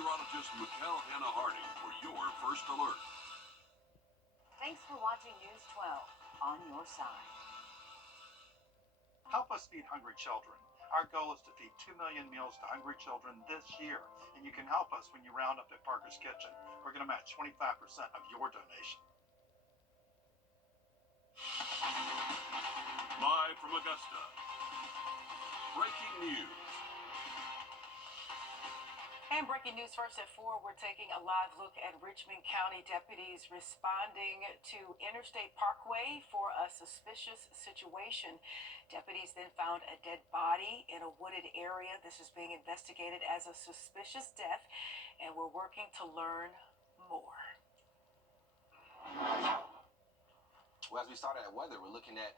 meteorologist Mikkel Hannah Harding for your first alert. Thanks for watching News 12 on your side. Help us feed hungry children. Our goal is to feed 2 million meals to hungry children this year, and you can help us when you round up at Parker's Kitchen. We're going to match 25% of your donation. Live from Augusta, breaking news. And breaking news first at 4, we're taking a live look at Richmond County deputies responding to Interstate Parkway for a suspicious situation. Deputies then found a dead body in a wooded area. This is being investigated as a suspicious death, and we're working to learn more. Well, as we started at weather, we're looking at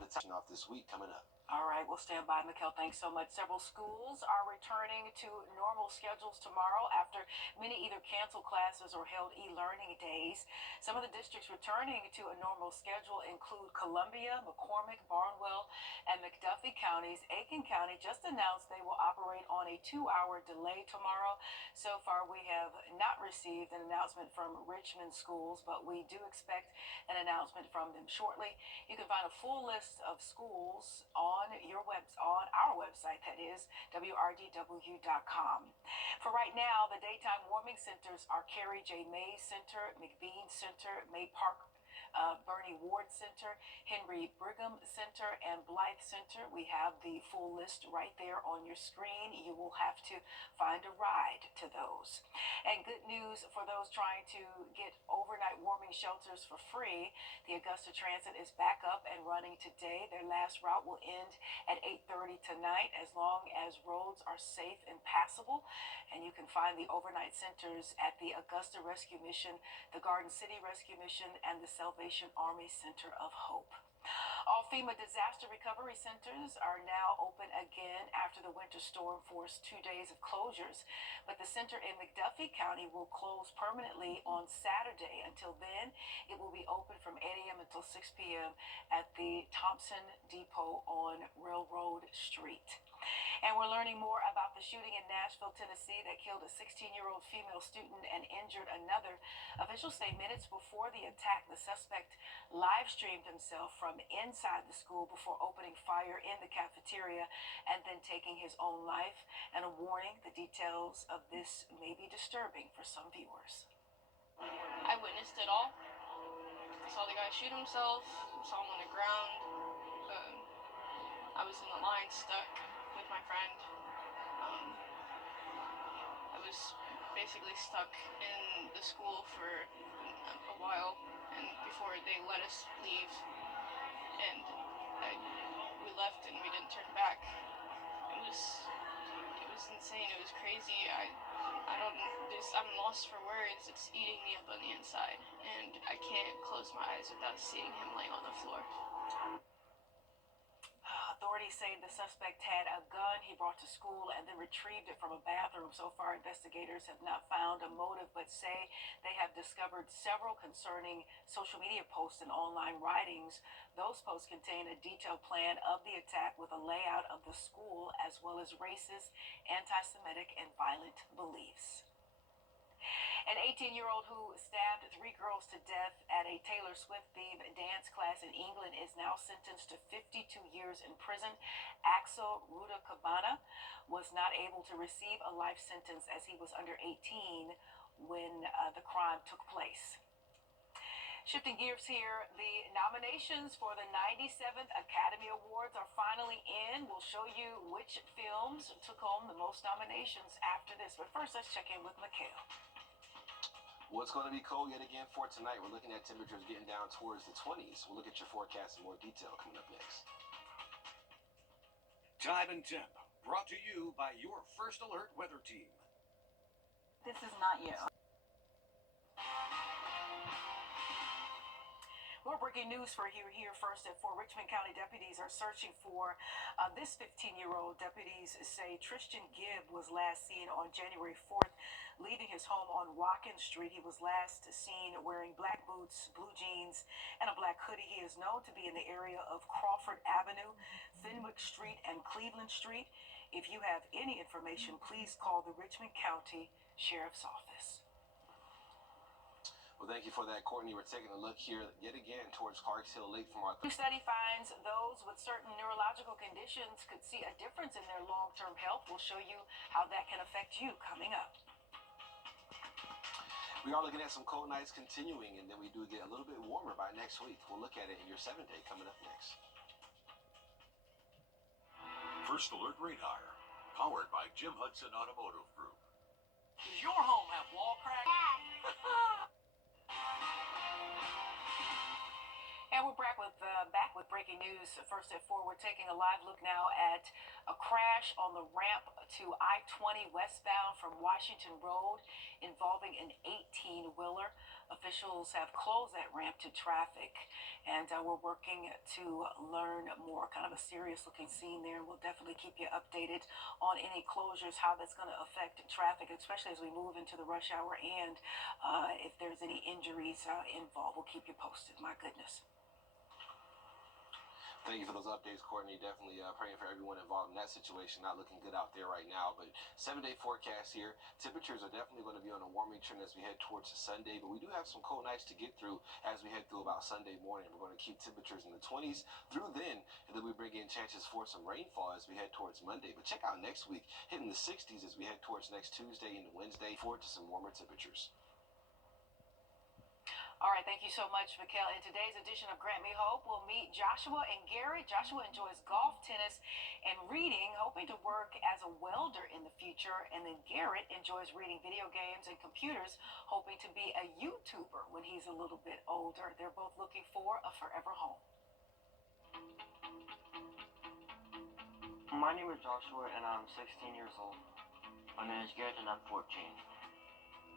the time off this week coming up. All right, we'll stand by, Mikkel. Thanks so much. Several schools are returning to normal schedules tomorrow after many either canceled classes or held e-learning days. Some of the districts returning to a normal schedule include Columbia, McCormick, Barnwell, and McDuffie counties. Aiken County just announced they will operate on a 2-hour delay tomorrow. So far, we have not received an announcement from Richmond schools, but we do expect an announcement from them shortly. You can find a full list of schools on our website, that is wrdw.com. For right now, the daytime warming centers are Carrie J. Mays Center, McBean Center, May Park, Bernie Ward Center, Henry Brigham Center, and Blythe Center. We have the full list right there on your screen. You will have to find a ride to those. And good news for those trying to get overnight warming shelters for free. The Augusta Transit is back up and running today. Their last route will end at 8:30 tonight, as long as roads are safe and passable. And you can find the overnight centers at the Augusta Rescue Mission, the Garden City Rescue Mission, and the Salvation Army Center of Hope. All FEMA disaster recovery centers are now open again after the winter storm forced 2 days of closures. But the center in McDuffie County will close permanently on Saturday. Until then, it will be open from 8 a.m. until 6 p.m. at the Thompson Depot on Railroad Street. And we're learning more about the shooting in Nashville, Tennessee that killed a 16-year-old female student and injured another. Officials say minutes before the attack, the suspect live-streamed himself from inside the school before opening fire in the cafeteria and then taking his own life. And a warning, the details of this may be disturbing for some viewers. I witnessed it all. I saw the guy shoot himself, saw him on the ground. I was in the line stuck with my friend. I was basically stuck in the school for a while, and before they let us leave, and we left and we didn't turn back. It was insane. It was crazy. I'm lost for words. It's eating me up on the inside, and I can't close my eyes without seeing him laying on the floor. Authorities say the suspect had a gun he brought to school and then retrieved it from a bathroom. So far, investigators have not found a motive, but say they have discovered several concerning social media posts and online writings. Those posts contain a detailed plan of the attack with a layout of the school, as well as racist, anti-Semitic, and violent beliefs. An 18-year-old who stabbed 3 girls to death at a Taylor Swift-themed dance class in England is now sentenced to 52 years in prison. Axel Wrdw was not able to receive a life sentence as he was under 18 when the crime took place. Shifting gears here, the nominations for the 97th Academy Awards are finally in. We'll show you which films took home the most nominations after this. But first, let's check in with Mikkel. Well, it's going to be cold yet again for tonight. We're looking at temperatures getting down towards the 20s. We'll look at your forecast in more detail coming up next. Time and temp, brought to you by your First Alert weather team. This is not you. More breaking news for you here first at 4. Richmond County deputies are searching for this 15-year-old. Deputies say Tristan Gibb was last seen on January 4th, leaving his home on Watkins Street. He was last seen wearing black boots, blue jeans, and a black hoodie. He is known to be in the area of Crawford Avenue, Fenwick Street, and Cleveland Street. If you have any information, please call the Richmond County Sheriff's Office. Well, thank you for that, Courtney. We're taking a look here yet again towards Clarks Hill Lake from our New study finds those with certain neurological conditions could see a difference in their long-term health. We'll show you how that can affect you coming up. We are looking at some cold nights continuing, and then we do get a little bit warmer by next week. We'll look at it in your 7-day coming up next. First Alert Radar, powered by Jim Hudson Automotive Group. Does your home have wall cracks? And we're back with breaking news. First at 4, we're taking a live look now at a crash on the ramp to I-20 westbound from Washington Road involving an 18-wheeler. Officials have closed that ramp to traffic, and we're working to learn more. Kind of a serious-looking scene there, and we'll definitely keep you updated on any closures, how that's going to affect traffic, especially as we move into the rush hour, and if there's any injuries involved, we'll keep you posted. My goodness. Thank you for those updates, Courtney. Definitely praying for everyone involved in that situation. Not looking good out there right now, but 7-day forecast here. Temperatures are definitely going to be on a warming trend as we head towards Sunday, but we do have some cold nights to get through as we head through about Sunday morning. We're going to keep temperatures in the 20s through then, and then we bring in chances for some rainfall as we head towards Monday. But check out next week, hitting the 60s as we head towards next Tuesday into Wednesday. Forward to some warmer temperatures. All right, thank you so much, Mikkel. In today's edition of Grant Me Hope, we'll meet Joshua and Garrett. Joshua enjoys golf, tennis, and reading, hoping to work as a welder in the future. And then Garrett enjoys reading video games and computers, hoping to be a YouTuber when he's a little bit older. They're both looking for a forever home. My name is Joshua, and I'm 16 years old. My name is Garrett, and I'm 14.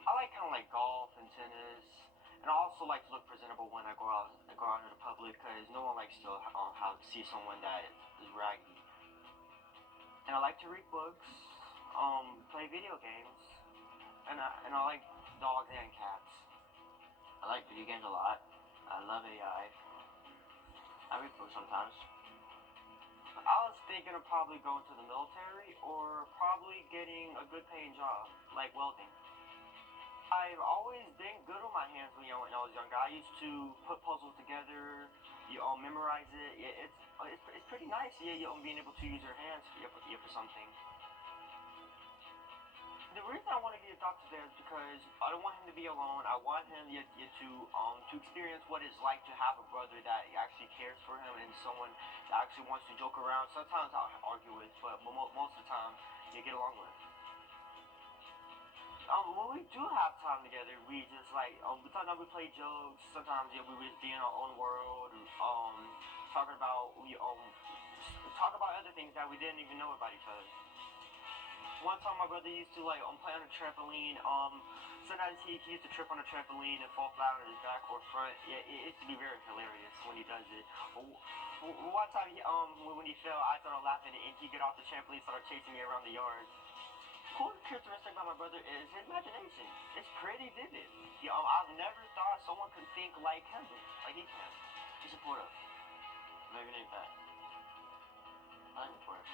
I like kind of like golf and tennis. And I also like to look presentable when I go out into the public, because no one likes to see someone that is raggedy. And I like to read books, play video games, and I like dogs and cats. I like video games a lot. I love AI. I read books sometimes. I was thinking of probably going to the military or probably getting a good paying job, like welding. I've always been good with my hands when I was younger. I used to put puzzles together, memorize it. It's pretty nice, being able to use your hands for something. The reason I want to get a doctor there is because I don't want him to be alone. I want him to experience what it's like to have a brother that actually cares for him and someone that actually wants to joke around. Sometimes I'll argue with, but most of the time you get along with. When we do have time together, we just sometimes we play jokes. Sometimes we just be in our own world, talking about talk about other things that we didn't even know about each other. One time my brother used to play on a trampoline. Sometimes he used to trip on a trampoline and fall flat on his back or front. Yeah, it used to be very hilarious when he does it. One time when he fell, I started laughing and he got off the trampoline and started chasing me around the yard. Cool characteristic about my brother is his imagination. It's pretty vivid. I've never thought someone could think like him, like he can. He's supportive. Maybe not that. I'm supportive.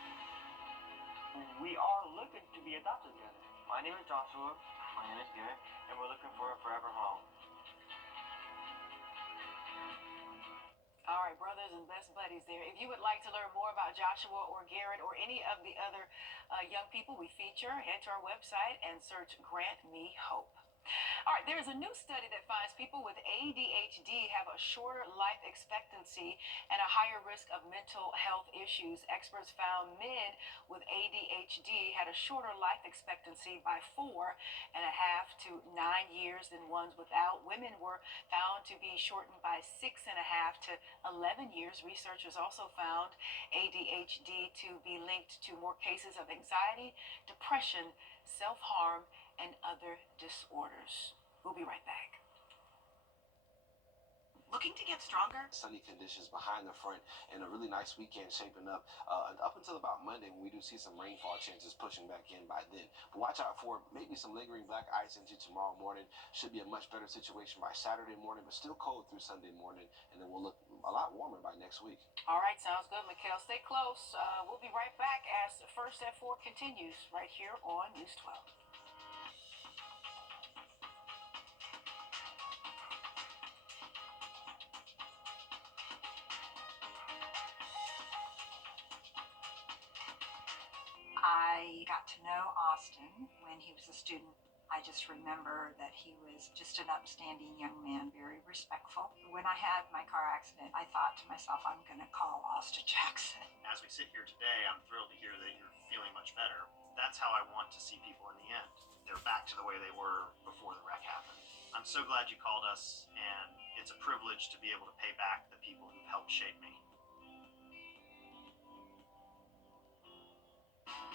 We are looking to be adopted together. My name is Joshua. My name is Garrett. And we're looking for a forever home. All right, brothers and best buddies there. If you would like to learn more about Joshua or Garrett or any of the other young people we feature, head to our website and search Grant Me Hope. All right, there's a new study that finds people with ADHD have a shorter life expectancy and a higher risk of mental health issues. Experts found men with ADHD had a shorter life expectancy by 4.5 to 9 years than ones without. Women were found to be shortened by 6.5 to 11 years. Researchers also found ADHD to be linked to more cases of anxiety, depression, self-harm, and other disorders. We'll be right back. Looking to get stronger? Sunny conditions behind the front and a really nice weekend shaping up until about Monday, when we do see some rainfall chances pushing back in by then. But watch out for maybe some lingering black ice into tomorrow morning. Should be a much better situation by Saturday morning, but still cold through Sunday morning, and then we'll look a lot warmer by next week. All right, sounds good, Mikkel. Stay close. We'll be right back as First at 4 continues right here on News 12. I got to know Austin when he was a student. I just remember that he was just an upstanding young man, very respectful. When I had my car accident, I thought to myself, I'm going to call Austin Jackson. As we sit here today, I'm thrilled to hear that you're feeling much better. That's how I want to see people in the end. They're back to the way they were before the wreck happened. I'm so glad you called us, and it's a privilege to be able to pay back the people who've helped shape me.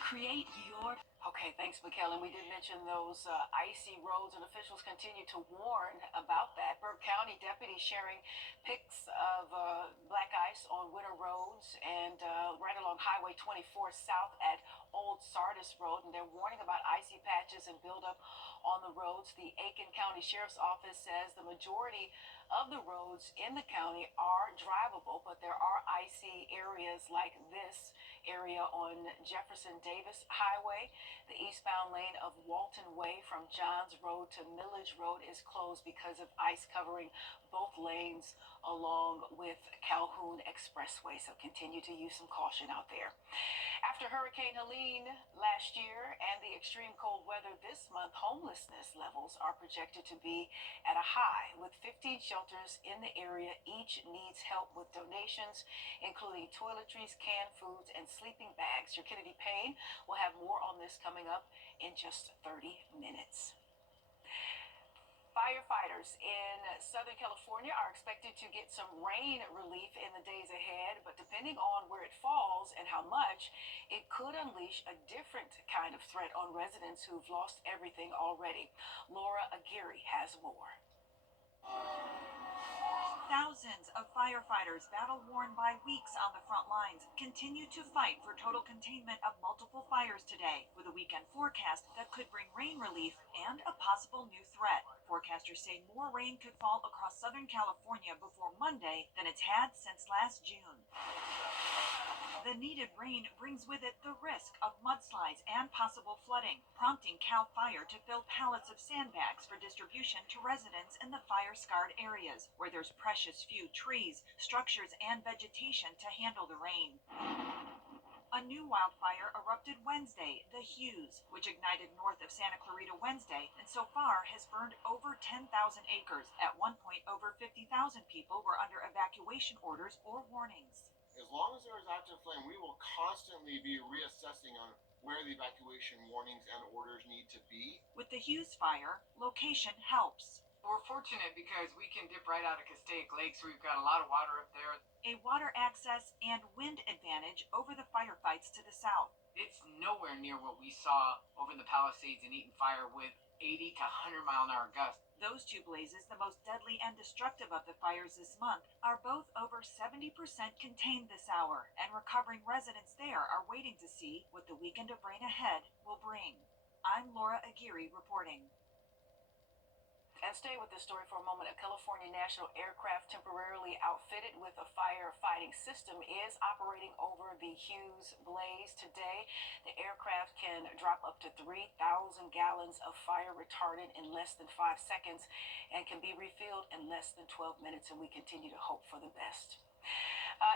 Create your... Okay, thanks, McKellen. We did mention those icy roads, and officials continue to warn about that. Burke County deputies sharing pics of black ice on winter roads and right along Highway 24 south at Old Sardis Road, and they're warning about icy patches and buildup on the roads. The Aiken County Sheriff's Office says the majority of the roads in the county are drivable, but there are icy areas like this area on Jefferson Davis Highway. The eastbound lane of Walton Way from Johns Road to Millage Road is closed because of ice covering both lanes along with Calhoun Expressway. So continue to use some caution out there. After Hurricane Helene last year and the extreme cold weather this month, homelessness levels are projected to be at a high, with 15 shelters in the area. Each needs help with donations, including toiletries, canned foods, and sleeping bags. Your Kennedy Payne will have more on this coming up in just 30 minutes. Firefighters in Southern California are expected to get some rain relief in the days ahead, but depending on where it falls and how much, it could unleash a different kind of threat on residents who've lost everything already. Laura Aguirre has more. Thousands of firefighters, battle-worn by weeks on the front lines, continue to fight for total containment of multiple fires today, with a weekend forecast that could bring rain relief and a possible new threat. Forecasters say more rain could fall across Southern California before Monday than it's had since last June. The needed rain brings with it the risk of mudslides and possible flooding, prompting CAL FIRE to fill pallets of sandbags for distribution to residents in the fire-scarred areas, where there's precious few trees, structures, and vegetation to handle the rain. A new wildfire erupted Wednesday, the Hughes, which ignited north of Santa Clarita Wednesday, and so far has burned over 10,000 acres. At one point, over 50,000 people were under evacuation orders or warnings. As long as there is active flame, we will constantly be reassessing on where the evacuation warnings and orders need to be. With the Hughes fire, location helps. We're fortunate because we can dip right out of Castaic Lake, so we've got a lot of water up there. A water access and wind advantage over the firefights to the south. It's nowhere near what we saw over in the Palisades and Eaton Fire with 80 to 100 mile an hour gusts. Those two blazes, the most deadly and destructive of the fires this month, are both over 70% contained this hour, and recovering residents there are waiting to see what the weekend of rain ahead will bring. I'm Laura Aguirre reporting. And stay with this story for a moment. A California national aircraft temporarily outfitted with a firefighting system is operating over the Hughes blaze today. The aircraft can drop up to 3,000 gallons of fire retardant in less than 5 seconds and can be refilled in less than 12 minutes, and we continue to hope for the best.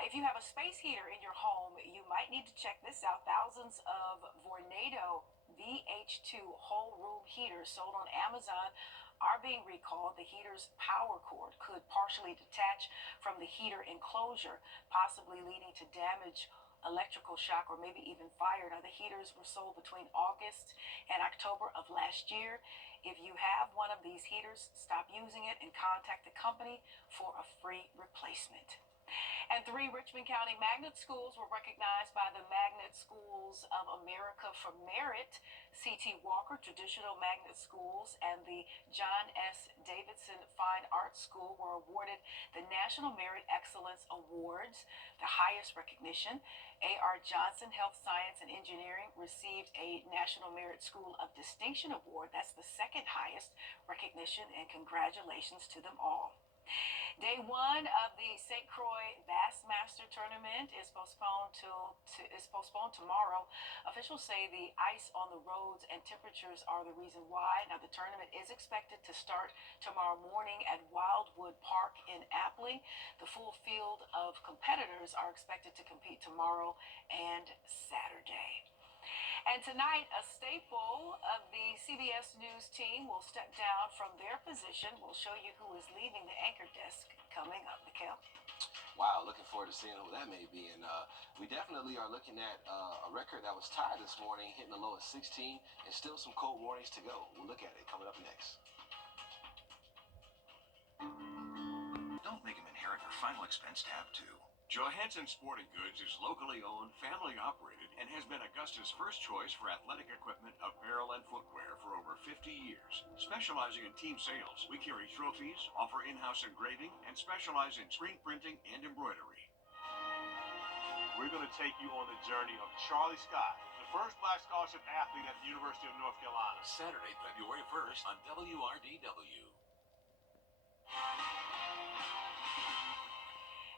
If you have a space heater in your home, you might need to check this out. Thousands of Wrdw VH2 whole room heaters sold on Amazon are being recalled. The heater's power cord could partially detach from the heater enclosure, possibly leading to damage, electrical shock, or maybe even fire. Now, the heaters were sold between August and October of last year. If you have one of these heaters, stop using it and contact the company for a free replacement. And 3 Richmond County magnet schools were recognized by the Magnet Schools of America for Merit. C.T. Walker Traditional Magnet Schools and the John S. Davidson Fine Arts School were awarded the National Merit Excellence Awards, the highest recognition. A.R. Johnson Health Science and Engineering received a National Merit School of Distinction Award. That's the second highest recognition, and congratulations to them all. Day 1 of the St. Croix Bassmaster Tournament is postponed tomorrow. Officials say the ice on the roads and temperatures are the reason why. Now, the tournament is expected to start tomorrow morning at Wildwood Park in Appling. The full field of competitors are expected to compete tomorrow and Saturday. And tonight, a staple of the CBS News team will step down from their position. We'll show you who is leaving the anchor desk coming up, Mikhail. Wow, looking forward to seeing who that may be. And we definitely are looking at a record that was tied this morning, hitting the low of 16, and still some cold warnings to go. We'll look at it coming up next. Don't make them inherit your final expense tab, too. Johansson Sporting Goods is locally owned, family operated, and has been Augusta's first choice for athletic equipment, apparel, and footwear for over 50 years. Specializing in team sales, we carry trophies, offer in-house engraving, and specialize in screen printing and embroidery. We're going to take you on the journey of Charlie Scott, the first black scholarship athlete at the University of North Carolina. Saturday, February 1st on WRDW.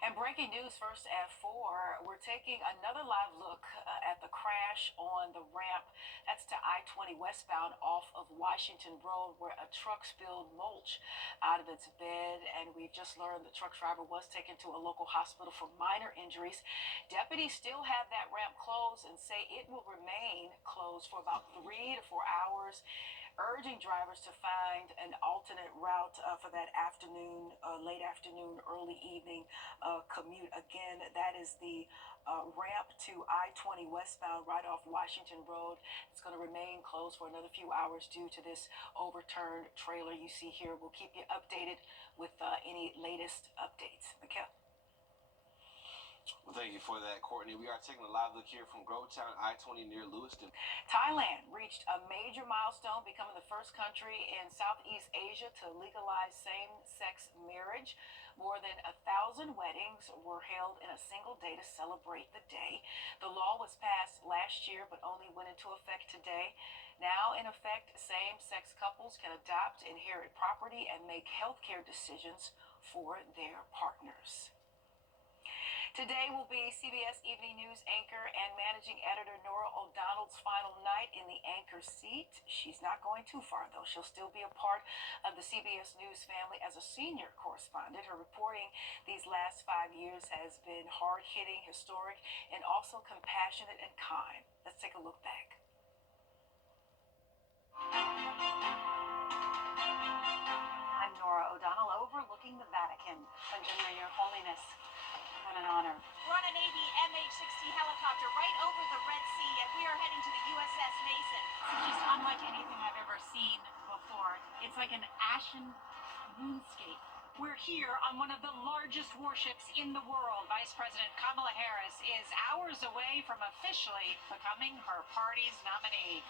And breaking news first at 4, we're taking another live look at the crash on the ramp. That's to I-20 westbound off of Washington Road, where a truck spilled mulch out of its bed. And we've just learned the truck driver was taken to a local hospital for minor injuries. Deputies still have that ramp closed and say it will remain closed for about 3 to 4 hours, urging drivers to find an alternate route for that afternoon, late afternoon, early evening commute. Again, that is the ramp to I-20 westbound right off Washington Road. It's going to remain closed for another few hours due to this overturned trailer you see here. We'll keep you updated with any latest updates. Mikhail. Well, thank you for that, Courtney. We are taking a live look here from Grovetown, I-20 near Lewiston. Thailand reached a major milestone, becoming the first country in Southeast Asia to legalize same-sex marriage. More than 1,000 weddings were held in a single day to celebrate the day. The law was passed last year, but only went into effect today. Now, in effect, same-sex couples can adopt, inherit property, and make healthcare decisions for their partners. Today will be CBS Evening News anchor and managing editor Norah O'Donnell's final night in the anchor seat. She's not going too far, though. She'll still be a part of the CBS News family as a senior correspondent. Her reporting these last 5 years has been hard-hitting, historic, and also compassionate and kind. Let's take a look back. I'm Norah O'Donnell, overlooking the Vatican. Virginia, Your Holiness. What an honor. We're on a Navy MH-60 helicopter right over the Red Sea, and we are heading to the USS Mason. It's just unlike anything I've ever seen before. It's like an ashen moonscape. We're here on one of the largest warships in the world. Vice President Kamala Harris is hours away from officially becoming her party's nominee.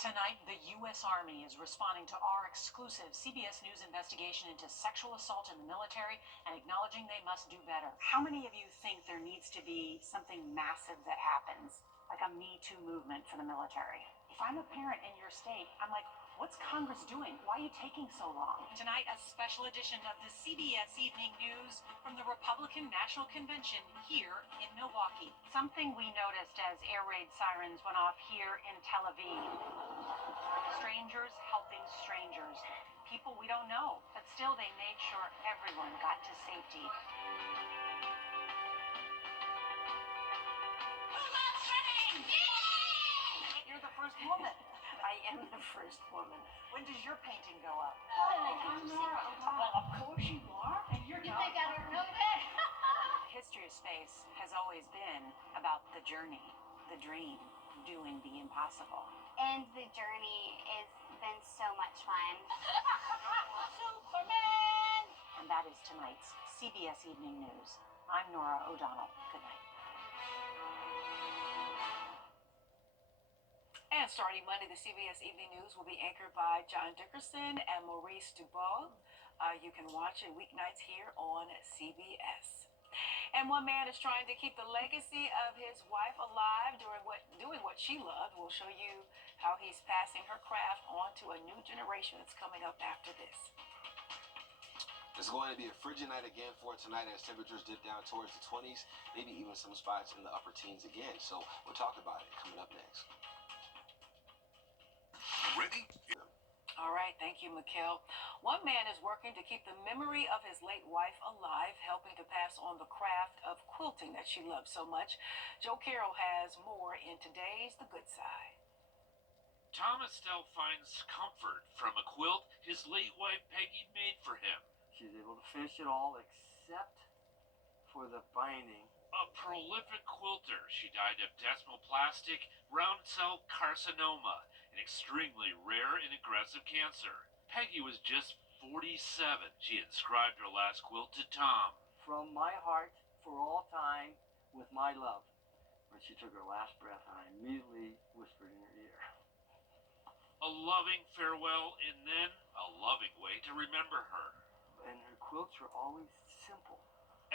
Tonight, the U.S. Army is responding to our exclusive CBS News investigation into sexual assault in the military and acknowledging they must do better. How many of you think there needs to be something massive that happens, like a Me Too movement for the military? If I'm a parent in your state, I'm like, what's Congress doing? Why are you taking so long? Tonight, a special edition of the CBS Evening News from the Republican National Convention here in Milwaukee. Something we noticed as air raid sirens went off here in Tel Aviv. Strangers helping strangers. People we don't know, but still they made sure everyone got to safety. Who loves swimming? You're the first woman. I am the first woman. When does your painting go up? I'm Norah O'Donnell. Well, of course you are. And you're You not. think I don't know that? History of space has always been about the journey, the dream, doing the impossible. And the journey has been so much fun. Superman! And that is tonight's CBS Evening News. I'm Norah O'Donnell. Good night. And starting Monday, the CBS Evening News will be anchored by John Dickerson and Maurice Dubois. You can watch it weeknights here on CBS. And one man is trying to keep the legacy of his wife alive doing what she loved. We'll show you how he's passing her craft on to a new generation that's coming up after this. It's going to be a frigid night again for tonight as temperatures dip down towards the 20s, maybe even some spots in the upper teens again. So we'll talk about it coming up next. Ready? All right, thank you, Mikhail. One man is working to keep the memory of his late wife alive, helping to pass on the craft of quilting that she loved so much. Joe Carroll has more in today's The Good Side. Tom Estelle finds comfort from a quilt his late wife Peggy made for him. She's able to finish it all except for the binding. A prolific quilter, she died of desmoplastic round cell carcinoma, an extremely rare and aggressive cancer. Peggy was just 47. She inscribed her last quilt to Tom. From my heart, for all time, with my love. When she took her last breath, I immediately whispered in her ear. A loving farewell and then a loving way to remember her. And her quilts were always simple.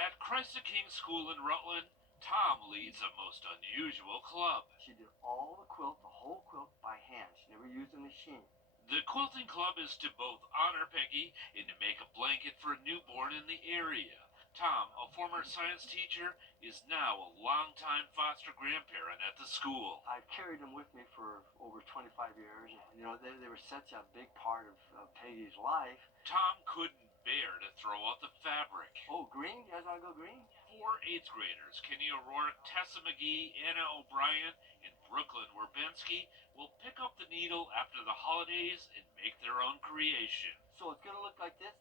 At Christ the King School in Rutland, Tom leads a most unusual club. She did all the quilt, the whole quilt, by hand. She never used a machine. The quilting club is to both honor Peggy and to make a blanket for a newborn in the area. Tom, a former science teacher, is now a longtime foster grandparent at the school. I've carried them with me for over 25 years. You know, they were such a big part of Peggy's life. Tom couldn't bear to throw out the fabric. Oh, green? You guys want to go green? 4 8th graders, Kenny O'Rourke, Tessa McGee, Anna O'Brien, and Brooklyn Werbensky, will pick up the needle after the holidays and make their own creation. So it's going to look like this?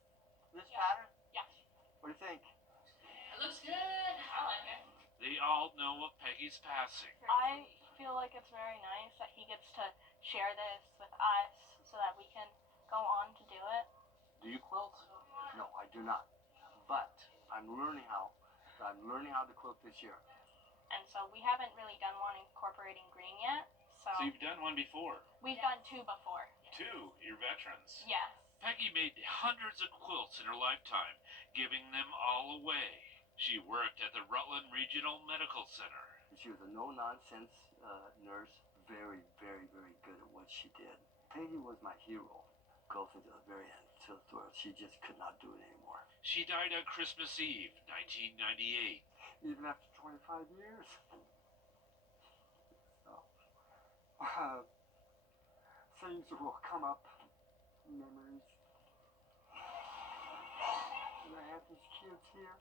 This pattern? Yeah. What do you think? It looks good. I like it. They all know of Peggy's passing. I feel like it's very nice that he gets to share this with us so that we can go on to do it. Do you quilt? No, I do not. But I'm learning how. I'm learning how to quilt this year. And so we haven't really done one incorporating green yet. So you've done one before? We've done 2 before. 2? You're veterans. Yes. Peggy made hundreds of quilts in her lifetime, giving them all away. She worked at the Rutland Regional Medical Center. She was a no-nonsense nurse, very, very, very good at what she did. Peggy was my hero. Go to the very end. So she just could not do it anymore. She died on Christmas Eve, 1998. Even after 25 years. So, things will come up, memories. And I have these kids here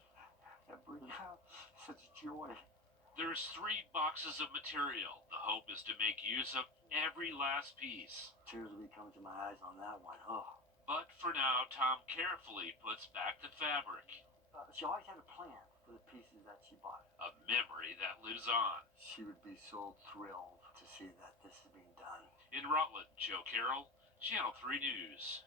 that bring out such joy. There's 3 boxes of material. The hope is to make use of every last piece. Tears will be coming to my eyes on that one. Oh. But for now, Tom carefully puts back the fabric. She always had a plan for the pieces that she bought. A memory that lives on. She would be so thrilled to see that this is being done. In Rutland, Joe Carroll, Channel 3 News.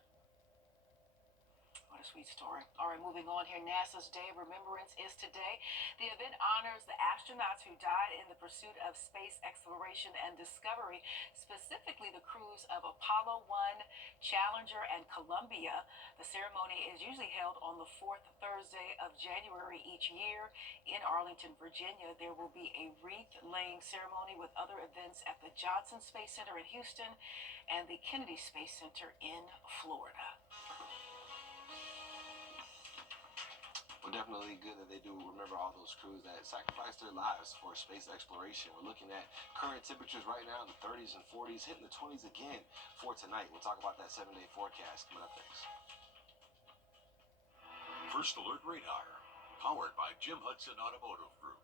What a sweet story. All right, moving on here. NASA's Day of Remembrance is today. The event honors the astronauts who died in the pursuit of space exploration and discovery, specifically the crews of Apollo 1, Challenger, and Columbia. The ceremony is usually held on the 4th Thursday of January each year in Arlington, Virginia. There will be a wreath-laying ceremony with other events at the Johnson Space Center in Houston and the Kennedy Space Center in Florida. Well, definitely good that they do remember all those crews that sacrificed their lives for space exploration. We're looking at current temperatures right now in the 30s and 40s, hitting the 20s again for tonight. We'll talk about that 7-day forecast coming up next. First Alert Radar, powered by Jim Hudson Automotive Group.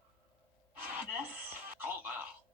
This Call now.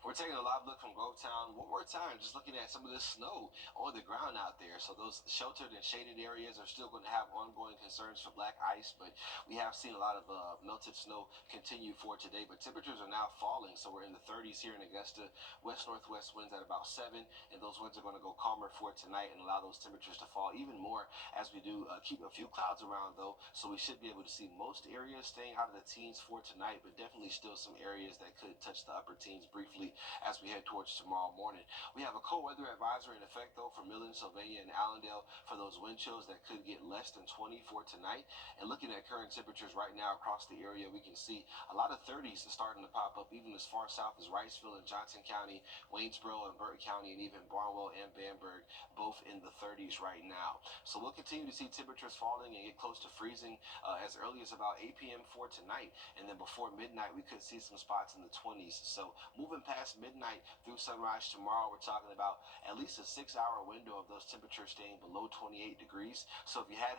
We're taking a live look from Grovetown one more time, just looking at some of this snow on the ground out there. So those sheltered and shaded areas are still going to have ongoing concerns for black ice, but we have seen a lot of melted snow continue for today. But temperatures are now falling, so we're in the 30s here in Augusta. West-northwest winds at about 7, and those winds are going to go calmer for tonight and allow those temperatures to fall even more as we do keep a few clouds around, though. So we should be able to see most areas staying out of the teens for tonight, but definitely still some areas that could touch the upper teens briefly as we head towards tomorrow morning. We have a cold weather advisory in effect, though, for Millen, Sylvania, and Allendale for those wind chills that could get less than 20 for tonight. And looking at current temperatures right now across the area, we can see a lot of 30s starting to pop up, even as far south as Riceville and Johnson County, Waynesboro and Burke County, and even Barnwell and Bamberg, both in the 30s right now. So we'll continue to see temperatures falling and get close to freezing as early as about 8 p.m. for tonight. And then before midnight, we could see some spots in the 20s. So moving past midnight through sunrise tomorrow, we're talking about at least a 6-hour window of those temperatures staying below 28 degrees. So if you have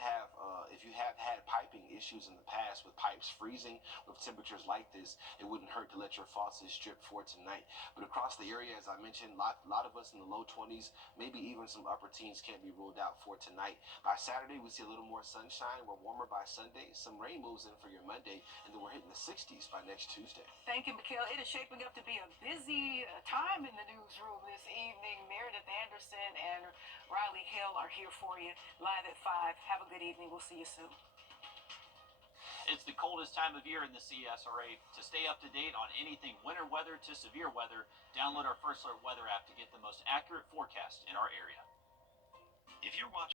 had piping issues in the past with pipes freezing with temperatures like this, it wouldn't hurt to let your faucets drip for tonight. But across the area, as I mentioned, a lot of us in the low 20s, maybe even some upper teens can't be ruled out for tonight. By Saturday, we see a little more sunshine. We're warmer by Sunday. Some rain moves in for your Monday, and then we're hitting the 60s by next Tuesday. Thank you, Mikhail. It is shaping up to be a busy time in the newsroom this evening. Meredith Anderson and Riley Hill are here for you live at 5. Have a good evening. We'll see you soon. It's the coldest time of year in the CSRA. To stay up to date on anything winter weather to severe weather, download our First Alert Weather app to get the most accurate forecast in our area. If you're watching